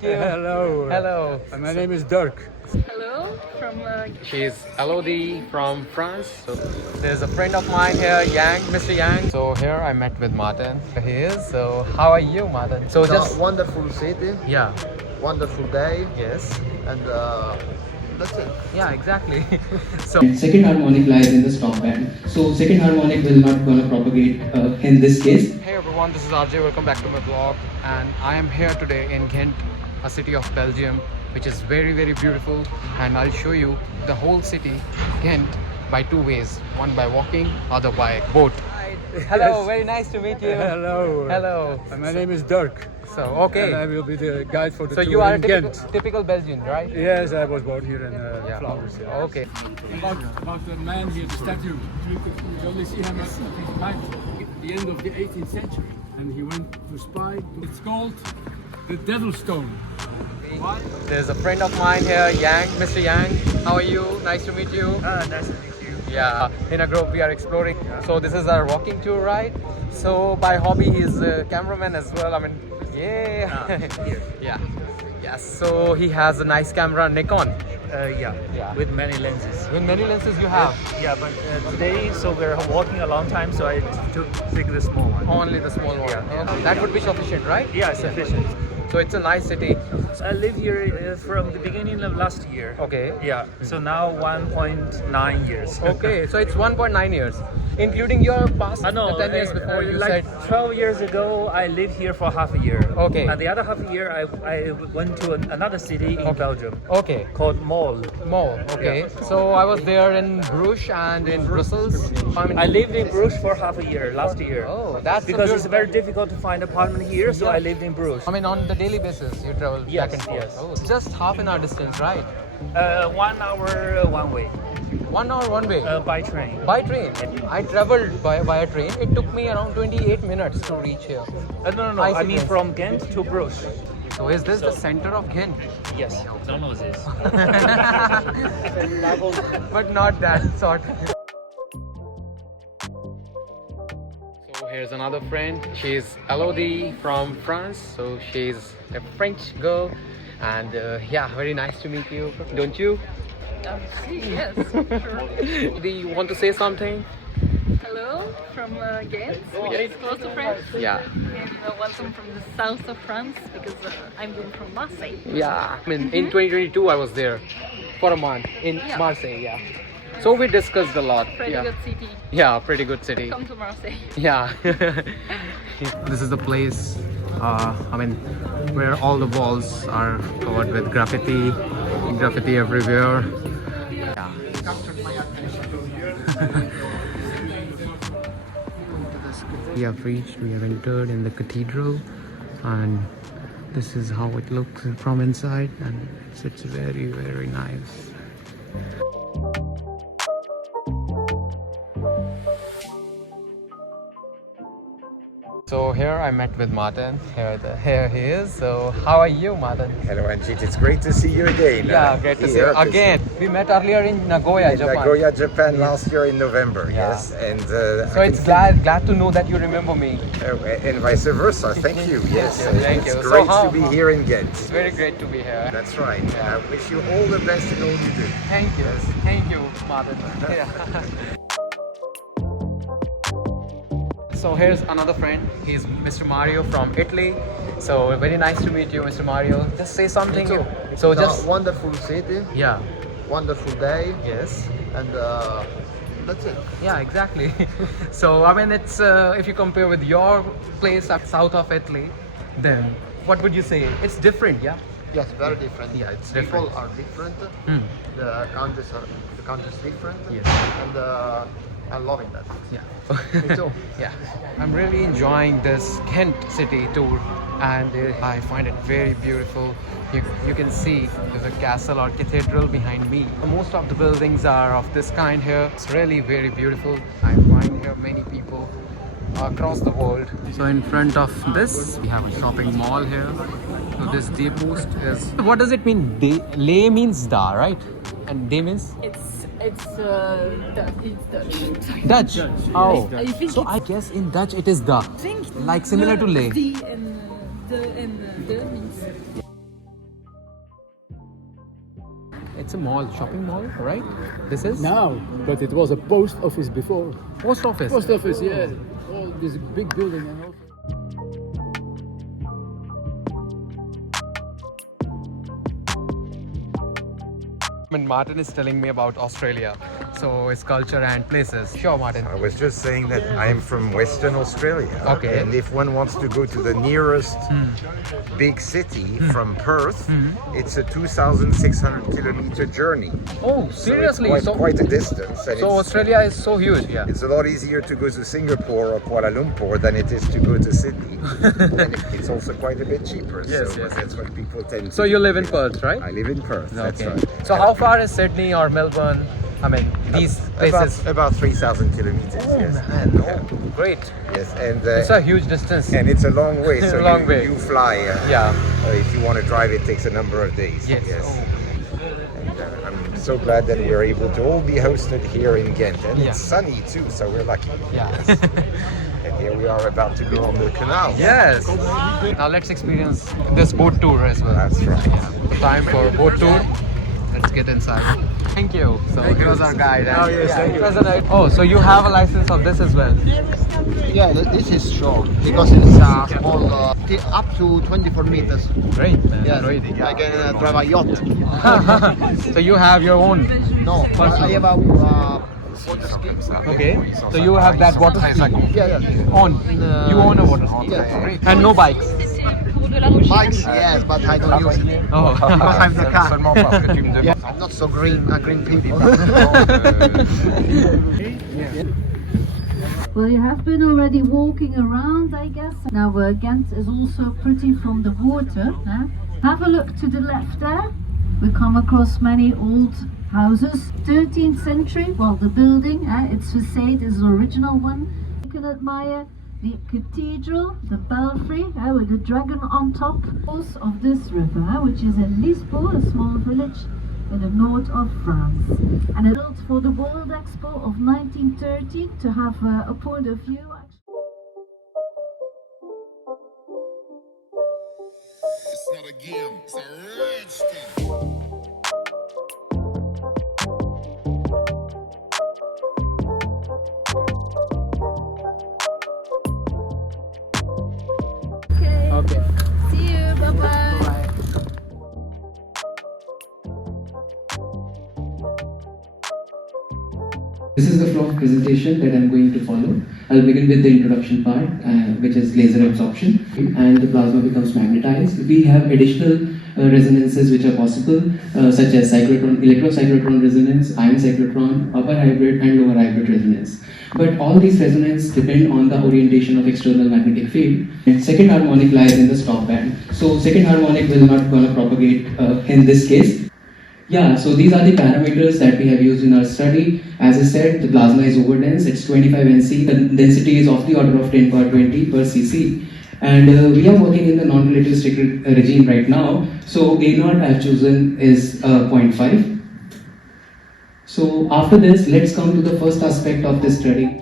Hello. Hello. My name is Dirk. Hello from She's Elodie from France. So there's a friend of mine here, Yang, Mr. Yang. So here I met with Martin. He is. So how are you, Martin? So It's just a wonderful city, yeah, wonderful day, yes, and that's it. yeah, exactly. So Second harmonic lies in the stop band. So second harmonic will not gonna propagate in this case. hey everyone, this is RJ. Welcome back to my vlog, and I am here today in Ghent, a city of Belgium, which is very beautiful, and I'll show you the whole city, Ghent, by two ways: one by walking, other by boat. Hello, very nice to meet you. Hello. Hello. My name is Dirk. So And okay. I will be the guide for the So tour you are a in typical, Ghent. typical Belgian, right? Yes, I was born here in Yeah. Flanders. Yeah. Okay. About the man here, the statue. You only see him at the end of the 18th century. And he went to spy. It's called the Devil's Stone. Why? There's a friend of mine here, Yang, Mr. Yang. How are you? Nice to meet you. Nice to meet you. Yeah, in a group we are exploring. So this is our walking tour, right? So by hobby he's a cameraman as well. I mean, yeah. Yeah. Yes. So he has a nice camera, Nikon. Yeah, Yeah. with many lenses. With many lenses you have. Yeah, but today, so we're walking a long time, so I took the small one. Only the small one. Yeah. Okay. That would be sufficient, right? Yeah, sufficient. So it's a nice city. So I live here from the beginning of last year. Okay. Yeah, so now 1.9 years. Okay. So it's 1.9 years, including your past No, 10 years before you like said. 12 years ago, I lived here for half a year. Okay. And the other half a year, I went to another city in Belgium Okay. called Mol. More. Okay. So I was there in Bruges and in Brussels. I lived in Bruges for half a year last year. Oh, that's Because it's very difficult to find apartment here, so Yeah. I lived in Bruges. I mean, on the daily basis, you travel Yes, back and forth. yes. Oh, it's just half an hour distance, right? 1 hour one way 1 hour one way. by train. By train. I traveled by train. It took me around 28 minutes to reach here. No. I I see mean trains. from Ghent to Bruges. So is this the center of Ghent? Yes. Don't know this. But not that sort. So here's another friend. She's Elodie from France. So she's a French girl. And yeah, very nice to meet you. Don't you? yes, sure. Do you want to say something? Hello from Ghent, which is close to France. Yeah. And welcome from the south of France because I'm going from Marseille. Yeah. I mean, in 2022, I was there for a month in Yeah. Marseille. Yeah. So we discussed a lot. Pretty Yeah. good city. Yeah, pretty good city. Come to Marseille. Yeah. This is the place, I mean, where all the walls are covered with graffiti everywhere. Yeah. We have reached, we have entered in the cathedral, and this is how it looks from inside, and it's very nice. So here I met with Martin. Here he is. So how are you, Martin? Hello, Anjit. It's great to see you again. Yeah, great to see here, you again. We met earlier in Nagoya, In Japan. Nagoya, Japan, last year in November. Yeah. Yes, and So it's glad to know that you remember me. and vice versa. Thank you. Yes, Thank it's you. So great how- to be here in Ghent. It's very great to be here. That's right. And I wish you all the best in all you do. Thank you, Martin. Yeah. So here's another friend. He's Mr. Mario from Italy. So very nice to meet you, Mr. Mario. Just say something. So It's just a wonderful city, yeah. wonderful day, Yes. and that's it. Yeah, exactly. So I mean, it's if you compare with your place at south of Italy, then what would you say? It's different, yeah. Yes, very different. Yeah, it's People different. are different. Hmm. The countries different. Yes. And I'm loving that. Yeah. Me too. Yeah. I'm really enjoying this Ghent city tour, and I find it very beautiful. You can see there's a castle or cathedral behind me. Most of the buildings are of this kind here. It's really very beautiful. I find here many people across the world. So in front of this, we have a shopping mall here. So this day post is. What does it mean? Le means da, right? And day means It's Dutch. Sorry. Dutch. Oh, I think so I guess in Dutch it is da, like similar to le. The and the means It's a mall, shopping mall, right? This is Now, but it was a post office before. post office. Post office, yeah. All this big building and all. And Martin is telling me about Australia, so its culture and places. Sure, Martin. I was just saying that I am from Western Australia. Okay. And if one wants to go to the nearest big city from Perth, it's a 2,600 kilometer journey. Oh, So seriously? it's quite a distance. And So it's, Australia is so huge, yeah. it's a lot easier to go to Singapore or Kuala Lumpur than it is to go to Sydney. And it's also quite a bit cheaper. Yes, so yes. that's what people tend to So you do. live in Perth, right? I live in Perth. That's Okay. right. So how far is Sydney or Melbourne? I mean, these places. About 3,000 kilometers. Oh yes. man, Yeah. oh, great. Yes, and It's a huge distance. it's a long way. So Long you, way. you fly. Yeah. If you want to drive, it takes a number of days. Yes. Oh. And, I'm so glad that we're able to all be hosted here in Ghent, and Yeah. it's sunny too, so we're lucky. Yeah. Yes. And here we are about to go on the canal. Yes. Now let's experience this boat tour as well. That's right. Time for boat tour. Let's get inside. Thank you. So he was our guide. Oh, yes, thank you. Oh, so you have a license of this as well? Yeah, this is short because it's small, up to 24 meters. Great, man. Yeah, Great. I can drive a yacht. So you have your own. No, I have a water ski. Okay. So you have that water ski Yeah, yeah. on. You own a water ski. Yeah. And no bikes. Bikes, yes, but I don't use it. Oh. Because I have the car. Yeah, I'm not so green, green people. Well, you have been already walking around, I guess. Now, Ghent is also pretty from the water. Have a look to the left there. We come across many old houses. 13th century, well, the building, its facade is the original one. You can admire the cathedral, the belfry, with the dragon on top. Course of this river, which is in Lisbon, a small village in the north of France, and it built for the World Expo of 1930 to have a point of view. It's not a game, it's a rich thing. Okay. See you, bye bye. This is the flow of presentation that I'm going to follow. I'll begin with the introduction part, which is laser absorption, and the plasma becomes magnetized. We have additional resonances which are possible, such as cyclotron, electrocyclotron resonance, ion cyclotron, upper hybrid and lower hybrid resonance. But all these resonances depend on the orientation of external magnetic field. And second harmonic lies in the stop band. So second harmonic will not gonna propagate in this case. Yeah, so these are the parameters that we have used in our study. As I said, the plasma is overdense, it's 25 Nc, the density is of the order of 10 power 20 per cc. And we are working in the non-relativistic regime right now. So A0 I have chosen is 0.5. So after this, let's come to the first aspect of this study.